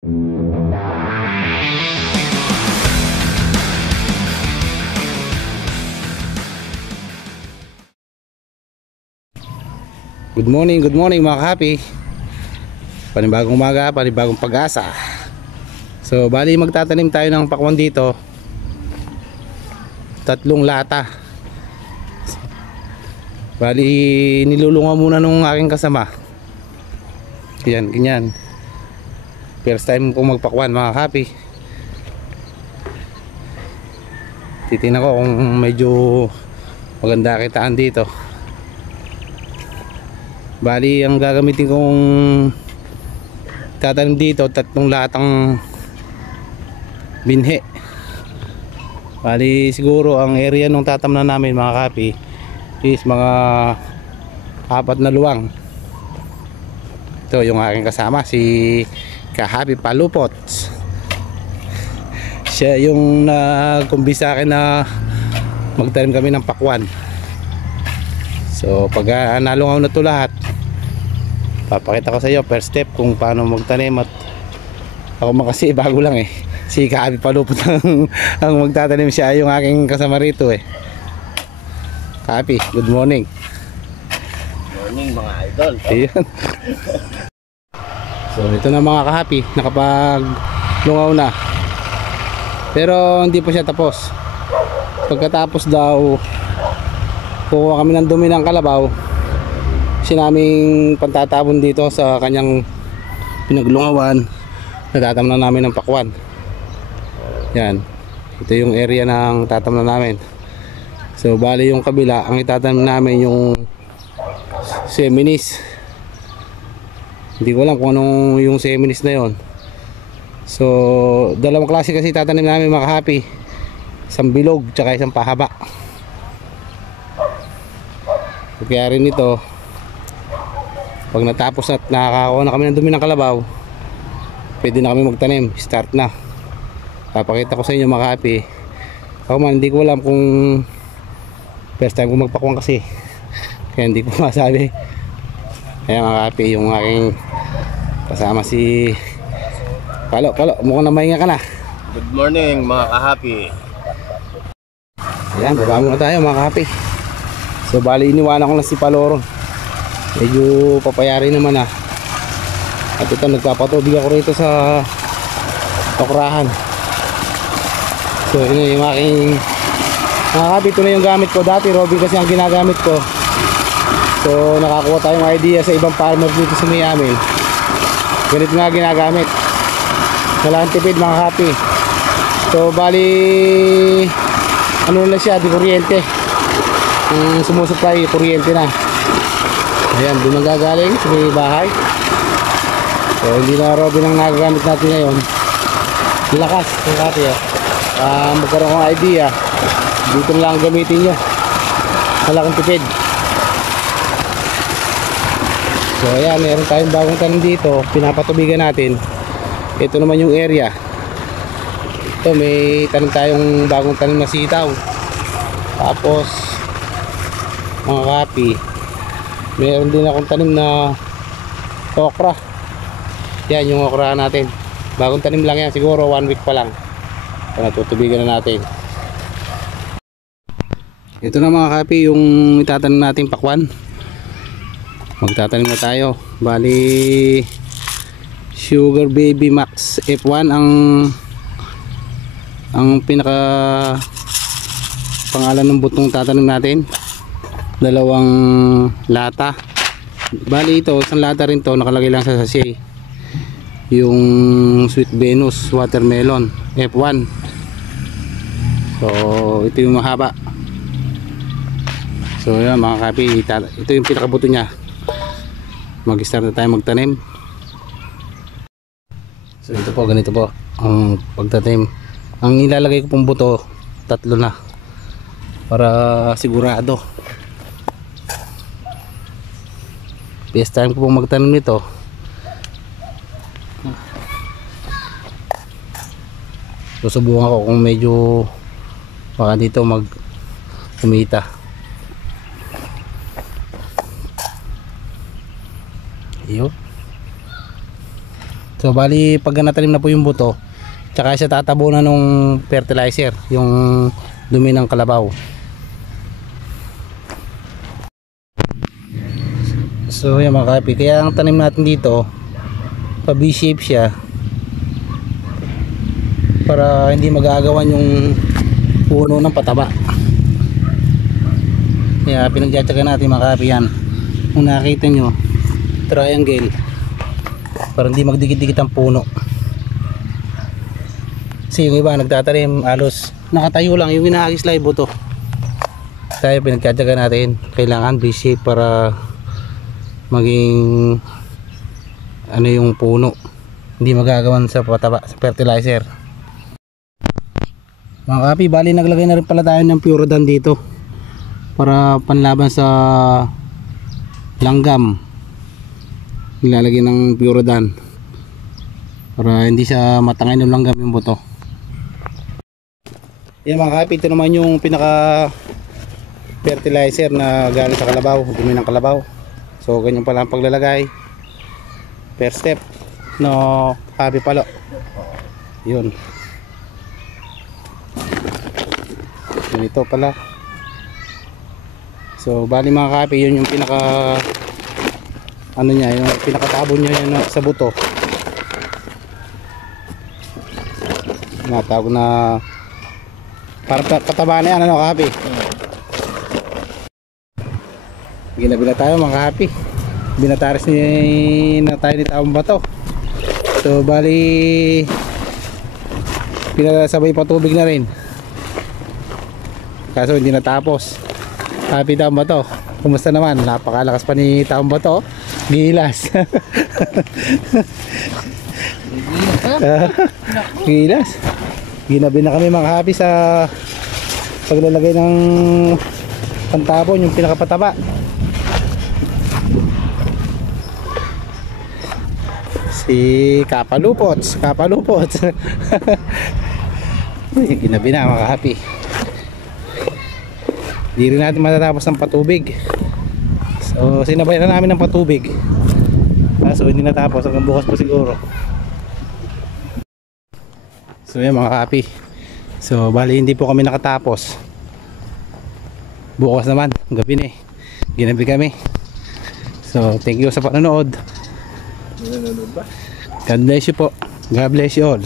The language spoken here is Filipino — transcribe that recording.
Good morning mga ka-happy. Panibagong umaga, panibagong pag-asa. So bali magtatanim tayo ng pakwan dito. 3 lata. Bali nilulungan muna nung aking kasama. Yan, ganyan. First time kong magpakwan mga ka-happy. Titingnan ko kung medyo maganda kitaan dito. Bali ang gagamitin kong tatanim dito 3 latang binhe. Bali siguro ang area nung tatamnan namin mga kapi is mga 4 na luwang. Ito yung aking kasama, si Ka-Happy Palupot. Siya yung nagkumbis sa akin na magtanim kami ng pakwan. So pag nalungaw na ito lahat, papakita ko sa iyo first step kung paano magtanim. At ako kasi bago lang si Ka-Happy Palupot ang magtatanim. Siya yung aking kasama rito Ka-Happy, good morning. Good morning mga idol. Ayan. So ito na mga Ka-Happy, nakapag lungaw na, pero hindi pa siya tapos. Pagkatapos daw kukuha kami ng dumi ng kalabaw, sinaming pantatapon dito sa kanyang pinaglungawan. Natatamnan namin ng pakwan. Yan, ito yung area ng tatamnan namin. So bali yung kabila, ang itatanim namin yung seminis. Hindi ko alam kung anong yung seminis na yon. So dalawang klase kasi tatanim namin mga Ka-Happy, isang bilog tsaka isang pahaba. Kaya rin ito, pag natapos at nakakakuha na kami ng dumi ng kalabaw, pwede na kami magtanim, start na. Papakita ko sa inyo mga Ka-Happy. Ako man, hindi ko alam kung first time ko magpakuwang kasi, kaya hindi ko masabi. Kaya mga Ka-Happy, yung aking kasama si Palo, mukhang na mahinga ka na. Good morning mga Ka-Happy. Ayan, baba muna tayo mga Ka-Happy. So bali iniwanan ko na si Paloron. Medyo papayari naman At ito, nagpapatubig ako rito sa okrahan. So yun yung aking mga Ka-Happy. Ito na yung gamit ko. Dati Robby kasi ang ginagamit ko. So nakakuha tayong idea sa ibang farmer dito sa Miami. Ganito nga ginagamit. Walang tipid mga Ka-Happy. So bali ano na siya, di kuryente. Sumusupply kuryente na. Ayan, doon nagagaling sa may bahay. So hindi na Robby lang nagagamit natin ngayon. Lakas ng Ka-Happy magkaroon ng idea, dito na lang gamitin nyo. Malaking tipid. So ayan, meron tayong bagong tanim dito, pinapatubigan natin. Ito naman yung area. Ito may tanim tayong bagong tanim na sitaw. Tapos mga Ka-Happy, meron din akong tanim na okra. Yan yung okra natin, bagong tanim lang yan, siguro 1 week pa lang. So natutubigan na natin. Ito na mga Ka-Happy yung itatanim natin pakwan. Magtatanim na tayo. Bali Sugar Baby Max F1 ang pinaka pangalan ng butong tatanim natin. 2 lata. Bali ito, 1 lata rin to, nakalagay lang sa sachet. Yung Sweet Venus Watermelon F1. So ito yung mahaba. So yan mga Ka-Happy, ito yung pinakabuto nya. Mag-start na tayo magtanim. So ito po, ganito po ang pagtanim. Ang ilalagay ko pong buto 3 na para sigurado. First time ko pong magtanim nito. Susubukan ko kung medyo baka dito kumita. Iyo. So bali pag natanim na po yung buto, tsaka siya tatabunan ng fertilizer, yung dumi ng kalabaw. So yan mga kapi, kaya ang tanim natin dito pa V-shape siya para hindi magagawan yung puno ng pataba. Kaya pinagtsatsaga natin mga kapi yan. Kung nakita nyo, triangle para hindi magdikit-dikit ang puno. Kasi yung iba nagtatanim halos nakatayo lang, yung inaagis lang buto. Kaya pinagtsatsaga natin, kailangan V-shape para maging ano yung puno, hindi magagawan sa pataba, sa fertilizer. Mga kapi, bali naglagay na rin pala tayo ng Purodan dito para panlaban sa langgam. Nilalagay ng Purodan para hindi siya matangay ng langgam yung buto. Yan mga kapi, ito naman yung pinaka fertilizer na galing sa kalabaw, dumi ng kalabaw. So ganyan pala ang paglalagay. First step no kapi palo. Yun. Ganito pala. So bali mga kapi, yun yung pinaka ano niya, yung pinakatabon niya yan sa buto. Natawag na para pataba na yan, ano kapi. Ginabila tayo mga kapi. Binataris na tayo ni Taong Bato. So bali pinasabay patubig na rin. Kaso hindi natapos. Happy Taong Bato, kumusta naman? Napakalakas pa ni Taong Bato. Gilas. Gilas. Ginabi na kami mga happy sa paglalagay ng pantapon, yung pinakapataba. Si Kapalupots. Ginabi na mga happy. Hindi rin natin matatapos ng patubig. So sinabayan na namin ng patubig. So hindi natapos, hanggang bukas po siguro. So yan mga kapi. So bali hindi po kami nakatapos. Bukas naman, gabi na eh. Ginabi kami. So thank you sa panonood. God bless you po. God bless you all.